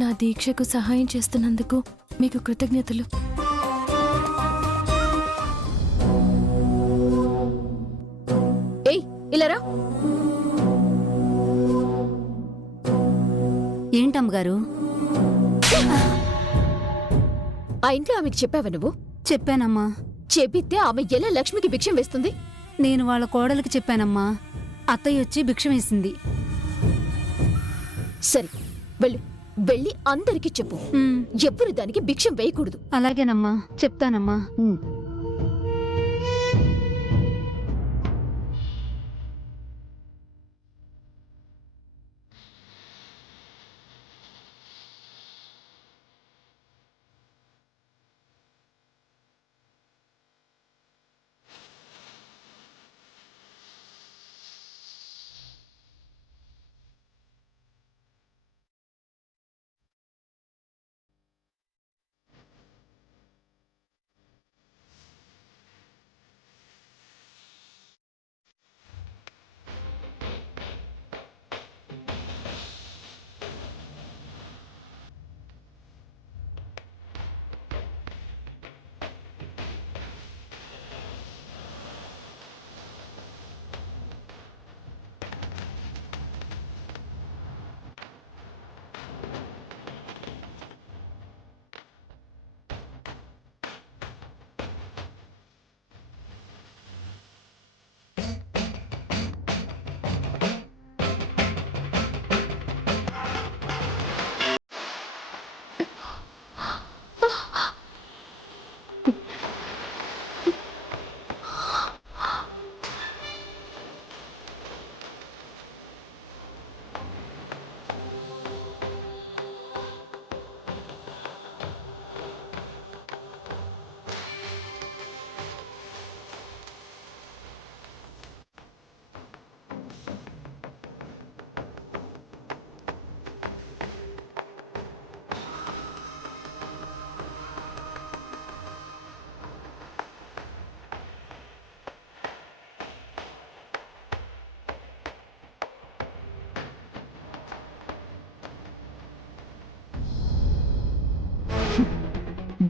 నా దీక్షకు సహాయం చేస్తున్నందుకు మీకు కృతజ్ఞతలు. ఏయ్, ఇలారా. ఏంటమ్మగారు? ఆ ఇంట్లో ఆమెకు చెప్పావా నువ్వు? చెప్పానమ్మా. చెబితే ఆమె ఎలా లక్ష్మికి భిక్షం వేస్తుంది? నేను వాళ్ళ కోడలికి చెప్పానమ్మా. అత్తయ్య వచ్చి భిక్షం వేసింది. సరే, వెళ్ళు. వెళ్ళి అందరికీ చెప్పు, ఎవ్వరు దానికి భిక్షం వేయకూడదు. అలాగేనమ్మా, చెప్తానమ్మా.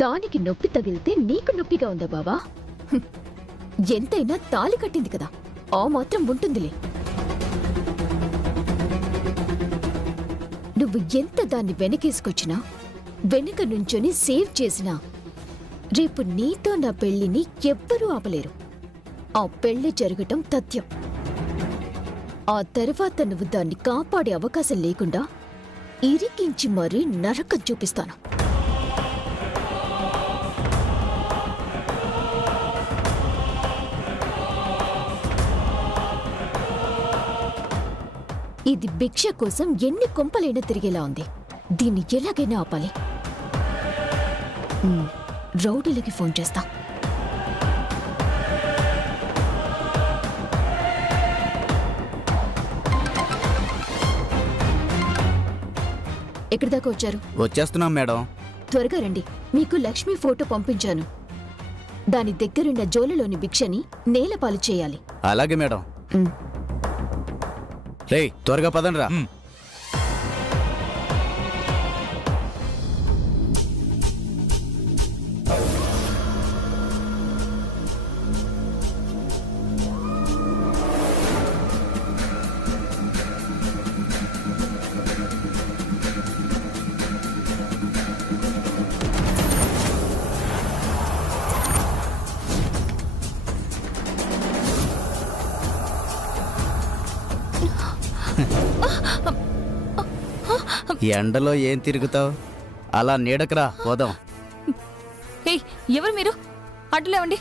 దానికి నొప్పి తగిలితే నీకు నొప్పిగా ఉందా బావా? ఎంతైనా తాళి కట్టింది కదా, ఆ మాత్రం ఉంటుందిలే. నువ్వు ఎంత దాన్ని వెనకేసుకొచ్చినా, వెనుక నుంచొని సేవ్ చేసినా, రేపు నీతో నా పెళ్లిని ఎవ్వరూ ఆపలేరు. ఆ పెళ్లి జరగటం తథ్యం. ఆ తర్వాత నువ్వు దాన్ని కాపాడే అవకాశం లేకుండా ఇరికించి మరీ నరకం చూపిస్తాను. ఇది భిక్ష కోసం ఎన్ని కొంపలైనా తిరిగేలా ఉంది. దీన్ని ఎలాగైనా ఆపాలి. రౌడీలకి ఫోన్ చేస్తా. ఎక్కడి దాకా వచ్చారు? వచ్చేస్తున్నాం మేడం. త్వరగా రండి. మీకు లక్ష్మి ఫోటో పంపించాను. దాని దగ్గరున్న జోలలోని భిక్షని నేలపాలు చేయాలి. అలాగే మేడం. రే, త్వరగా పదండ్రా. ఎండలో ఏం తిరుగుతావు? అలా నీడకరా, పోదాం. ఎవరు మీరు? అడ్డులేవండి.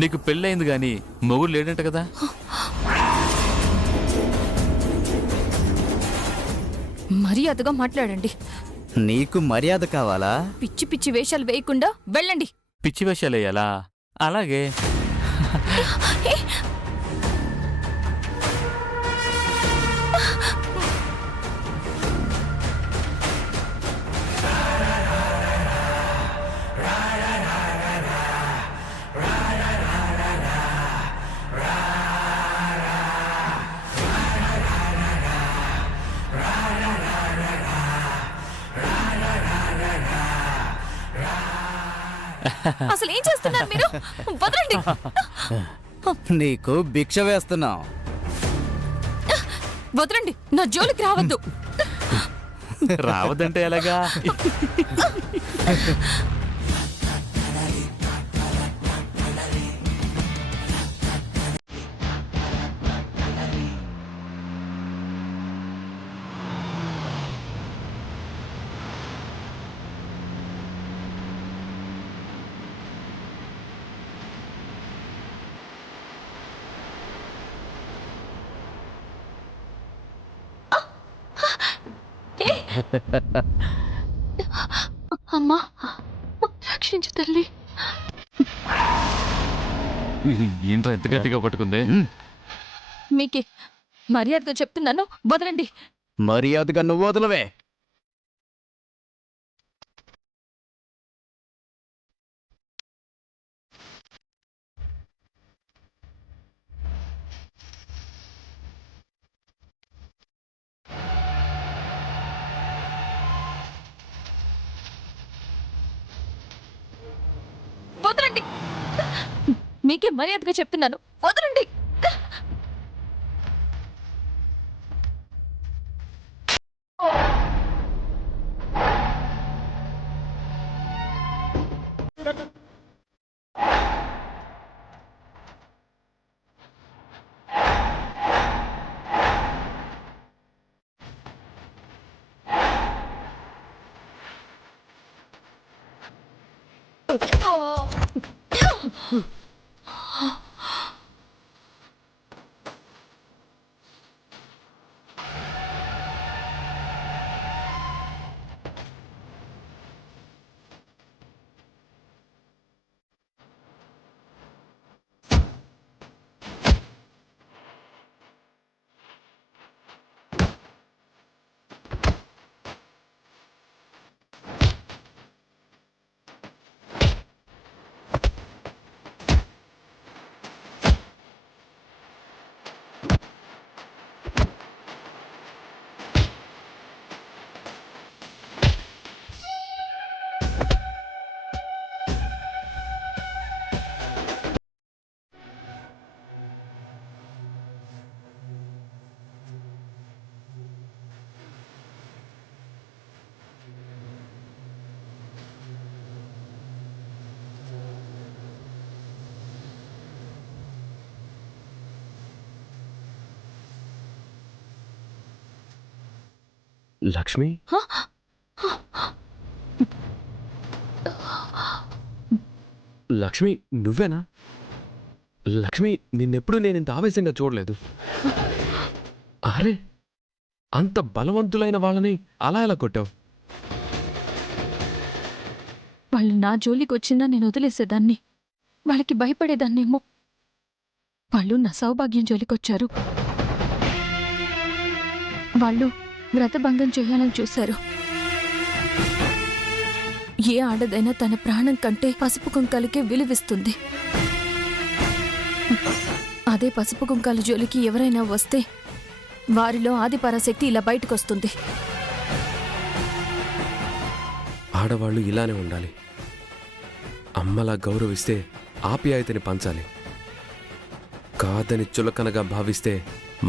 నీకు పెళ్ళయింది గాని మొగుడు లేడంట కదా? మర్యాదగా మాట్లాడండి. నీకు మర్యాద కావాలా? పిచ్చి పిచ్చి వేషాలు వేయకుండా వెళ్ళండి. పిచ్చి వేషాలేయాలా? అలాగే. అసలు ఏం చేస్తున్నారు మీరు? వదలండి. నీకు భిక్ష వేస్తున్నాం. వదలండి, నా జోలికి రావద్దు. రావద్దంటే ఎలాగా? అమ్మా, రక్షించు తల్లి. ఏంట్రా ఎంత గట్టిగా పట్టుకుంది? మీకే మర్యాదగా చెప్తున్నాను, వదలండి. మర్యాదగా నువ్వు వదలవే. వదలండి. మీకే మర్యాదగా చెప్తున్నాను, వదలండి. లక్ష్మి, లక్ష్మి నువ్వేనా? లక్ష్మి, నిన్నెప్పుడు నేనింత ఆవేశంగా చూడలేదు. అరే, అంత బలవంతులైన వాళ్ళని అలా ఎలా కొట్టావు? వాళ్ళు నా జోలికి వచ్చినా నేను వదిలేసేదాన్ని, వాళ్ళకి భయపడేదాన్నేమో. వాళ్ళు నా సౌభాగ్యం జోలికొచ్చారు. వాళ్ళు వ్రతభంగం చేయాలని చూశారు. ఏ ఆడదైనా తన ప్రాణం కంటే పసుపు కుంకాలకే విలువిస్తుంది. అదే పసుపు కుంకాల జోలికి ఎవరైనా వస్తే వారిలో ఆదిపరాశక్తి ఇలా బయటకొస్తుంది. ఆడవాళ్ళు ఇలానే ఉండాలి. అమ్మలా గౌరవిస్తే ఆప్యాయతని పంచాలి. కాదని చులకనగా భావిస్తే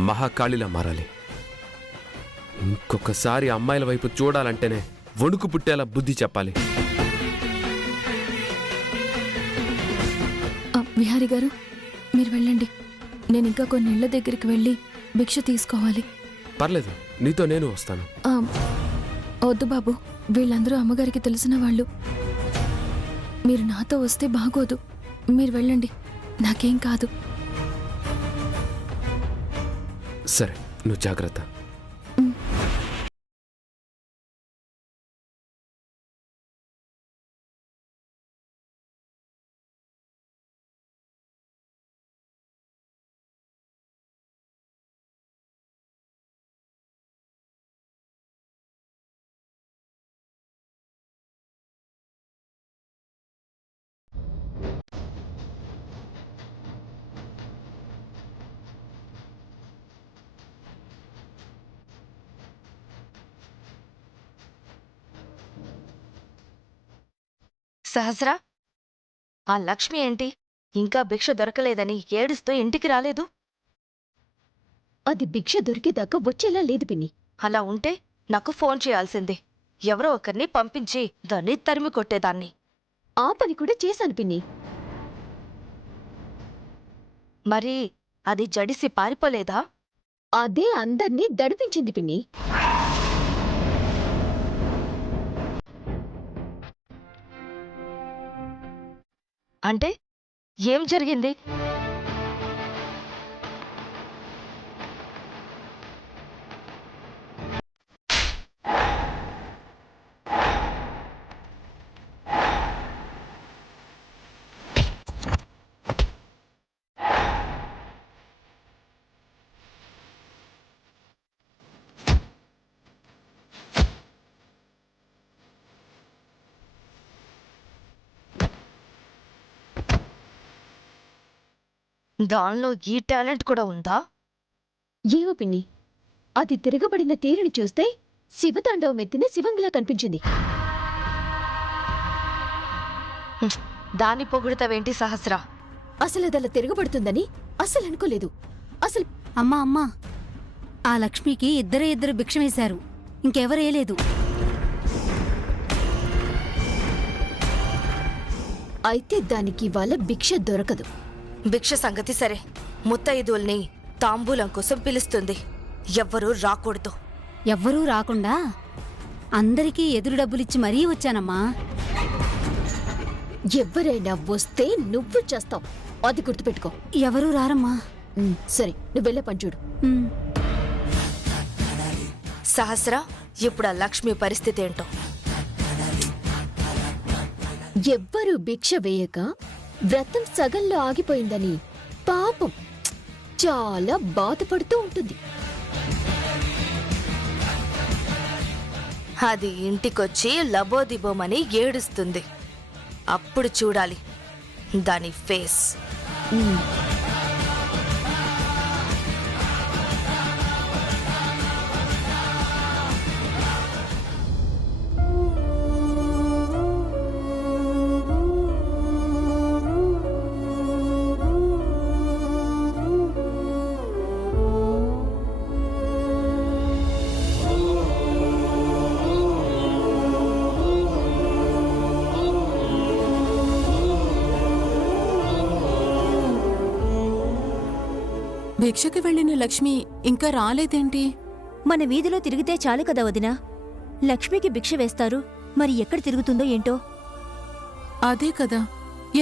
మహాకాళిలా మారాలి. ఇంకొకసారి అమ్మాయిల వైపు చూడాలంటేనే వణుకు పుట్టేలా బుద్ధి చెప్పాలి. విహారి గారు, మీరు వెళ్ళండి. నేను ఇంకా కొన్ని ఇళ్ల దగ్గరికి వెళ్ళి భిక్ష తీసుకోవాలి. పర్లేదు, నీతో నేను వస్తాను. వద్దు బాబు, వీళ్ళందరూ అమ్మగారికి తెలిసిన వాళ్ళు. మీరు నాతో వస్తే బాగోదు. మీరు వెళ్ళండి, నాకేం కాదు. సరే, నువ్వు జాగ్రత్త. సహస్ర, ఆ లక్ష్మి ఏంటి ఇంకా భిక్ష దొరకలేదని ఏడుస్తూ ఇంటికి రాలేదు? అది భిక్ష దొరికేదాకా వచ్చేలా లేదు పిన్ని. అలా ఉంటే నాకు ఫోన్ చేయాల్సింది. ఎవరో ఒకరిని పంపించి దాన్ని తరిమి కొట్టేదాన్ని. ఆ పని కూడా చేశాను పిన్ని. మరి అది జడిసి పారిపోలేదా? అదే అందర్నీ దడిపించింది పిన్ని. అంటే ఏం జరిగింది? దానిలో ఈ టాలెంట్ కూడా ఉందా? ఏవో పిన్ని, అది తిరగబడిన తీరుని చూస్తే శివతాండవం ఎత్తిన శివంగిలా కనిపించింది. దాన్ని పొగుడుతావేంటి సహస్ర? అసలదలా తిరగబడుతుందని అస్సలు అనుకోలేదు. అసలు అమ్మా ఆ లక్ష్మికి ఇద్దరు భిక్ష వేశారు, ఇంకెవరేలేదు. అయితే దానికి వాళ్ళ భిక్ష దొరకదు. భిక్ష సంగతి సరే, ముత్తైదుల్ని తాంబూలం కోసం పిలుస్తుంది. ఎవ్వరూ రాకూడదు. ఎవ్వరూ రాకుండా అందరికీ ఎదురు డబ్బులిచ్చి మరీ వచ్చానమ్మా. ఎవరైనా వస్తే నువ్వు చేస్తావు, అది గుర్తుపెట్టుకో. ఎవరూ రారమ్మా. సరే, నువ్వు వెళ్ళే పని చూడు. ఉమ్. సహస్ర, ఇప్పుడు ఆ లక్ష్మి పరిస్థితి ఏంటో? ఎవ్వరూ భిక్ష వేయక వ్రతం సగంలో ఆగిపోయిందని పాపం చాలా బాధపడుతూ ఉంటుంది. అది ఇంటికొచ్చి లబోదిబోమని ఏడుస్తుంది. అప్పుడు చూడాలి దాని ఫేస్. భిక్షకి వెళ్ళిన లక్ష్మి ఇంకా రాలేదేంటి? మన వీధిలో తిరిగితే చాలు కదా వదినా. లక్ష్మికి భిక్ష వేస్తారు, మరి ఎక్కడ తిరుగుతుందో ఏంటో. అదే కదా,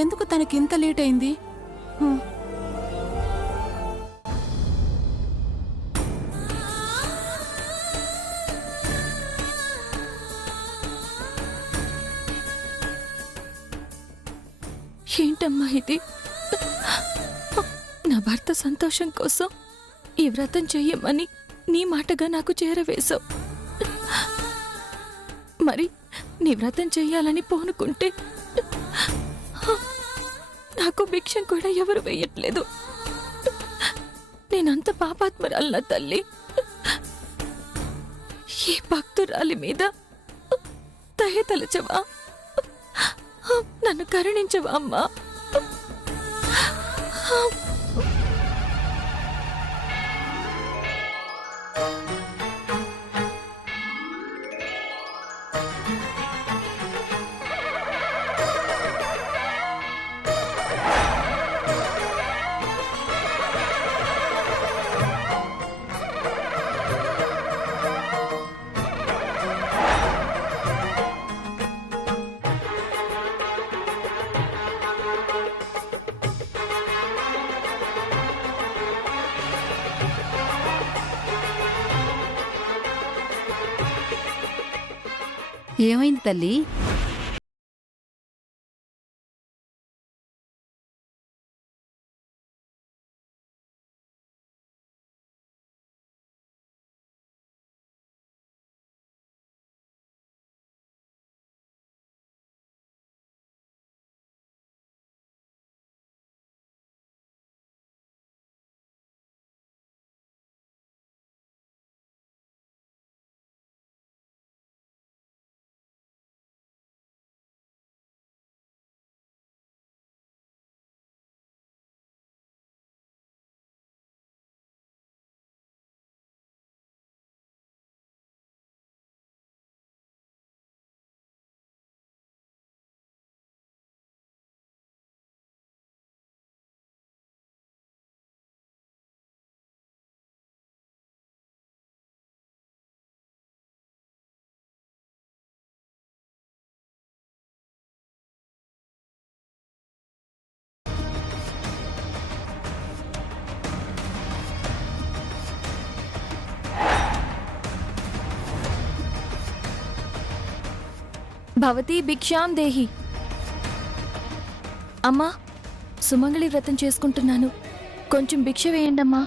ఎందుకు తనకింత లేట్ అయింది? ఏంటమ్మా ఇది? నా భర్త సంతోషం కోసం ఈ వ్రతం చెయ్యమని నీ మాటగా నాకు చేరవేశావు. మరి నీ వ్రతం చెయ్యాలని పోనుకుంటే నాకు భిక్షం కూడా ఎవరు వేయట్లేదు. నేనంత పాపాత్మరాలనా తల్లి? ఈ భక్తురాలి మీద దయ తలచవా? నన్ను కరుణించవా అమ్మా? ఏమైంది తల్లి? భవతి భిక్షాం దేహి. అమ్మా, సుమంగళి వ్రతం చేసుకుంటున్నాను, కొంచెం భిక్ష వేయండమ్మా.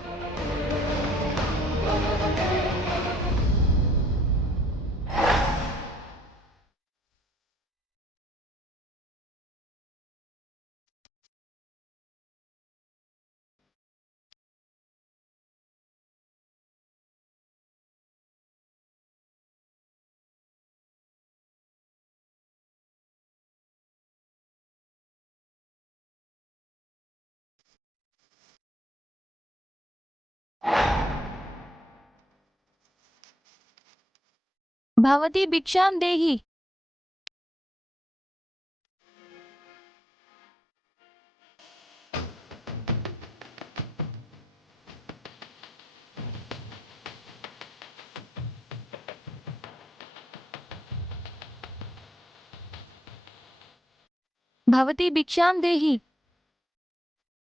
భవతి భిక్షాం దేహి. భవతి భిక్షాం దేహి.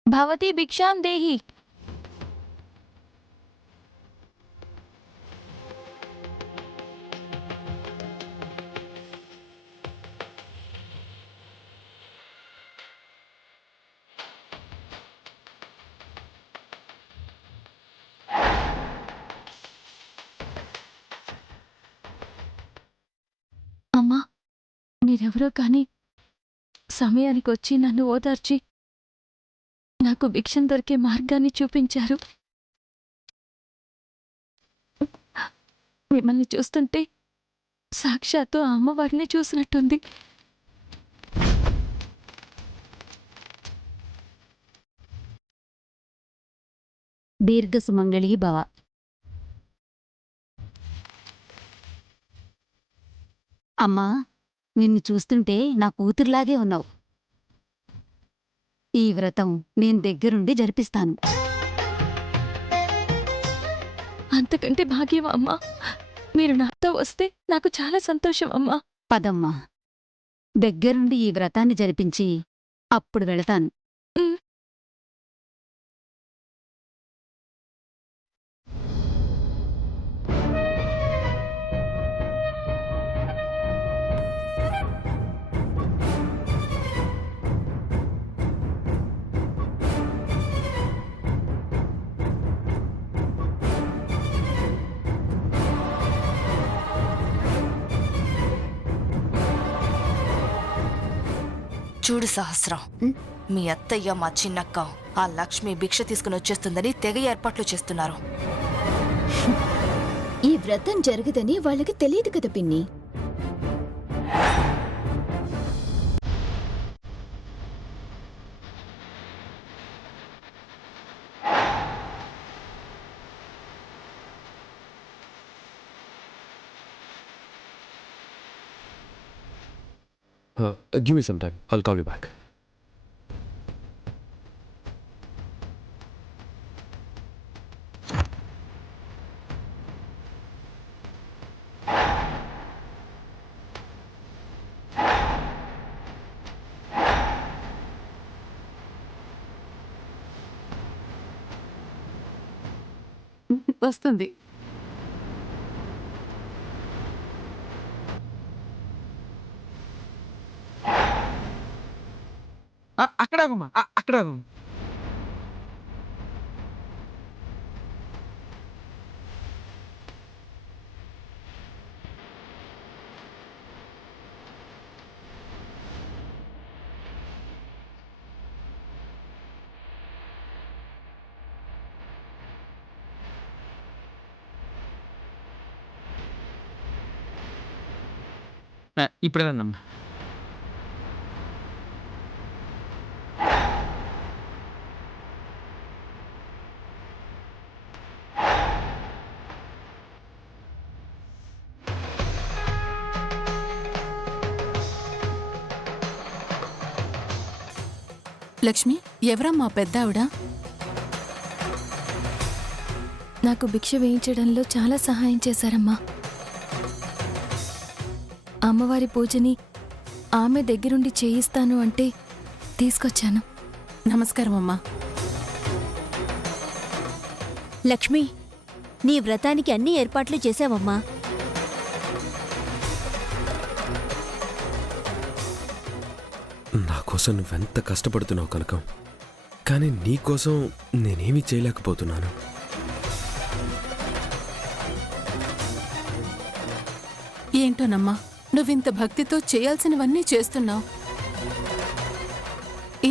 భవతి భిక్షాం దేహి. అమ్మా, మీరెవరో కానీ సమయానికి వచ్చి నన్ను ఓదార్చి నాకు భిక్షం దొరికే మార్గాన్ని చూపించారు. మిమ్మల్ని చూస్తుంటే సాక్షాత్తు ఆ అమ్మవారిని చూసినట్టుంది. దీర్ఘ సుమంగళి భవ. అమ్మా, నిన్ను చూస్తుంటే నా కూతురులాగే ఉన్నావు. ఈ వ్రతం నేను దగ్గరుండి జరిపిస్తాను. అంతకంటే భాగ్యం అమ్మా. మీరు నాతో వస్తే నాకు చాలా సంతోషం అమ్మా. పదమ్మా, దగ్గరుండి ఈ వ్రతాన్ని జరిపించి అప్పుడు వెళతాను. చూడు సహస్రం, మీ అత్తయ్య మా చిన్నక్క ఆ లక్ష్మి భిక్ష తీసుకుని వచ్చేస్తుందని తెగ ఏర్పాట్లు చేస్తున్నారు. ఈ వ్రతం జరగదని వాళ్ళకి తెలియదు కదా పిన్ని. Give me some time. I'll call you back. వస్తుంది. అక్కడ ఆగమ్మా, అక్కడ ఆగమ్మా. ఇప్పుడే రండమ్మా. లక్ష్మి, ఎవరమ్మా పెద్దావిడ? నాకు భిక్ష వేయించడంలో చాలా సహాయం చేశారమ్మా. అమ్మవారి పూజని ఆమె దగ్గరుండి చేయిస్తాను అంటే తీసుకొచ్చాను. నమస్కారం అమ్మా. లక్ష్మి, నీ వ్రతానికి అన్ని ఏర్పాట్లు చేశావమ్మా. నా కోసం నువ్వెంత కష్టపడుతున్నావు కనకం, కానీ నీకోసం నేనేమీ చేయలేకపోతున్నాను. ఏంటోనమ్మా, నువ్వింత భక్తితో చేయాల్సినవన్నీ చేస్తున్నావు.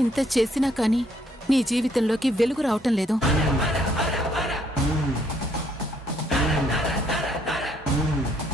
ఇంత చేసినా కానీ నీ జీవితంలోకి వెలుగు రావటం లేదు.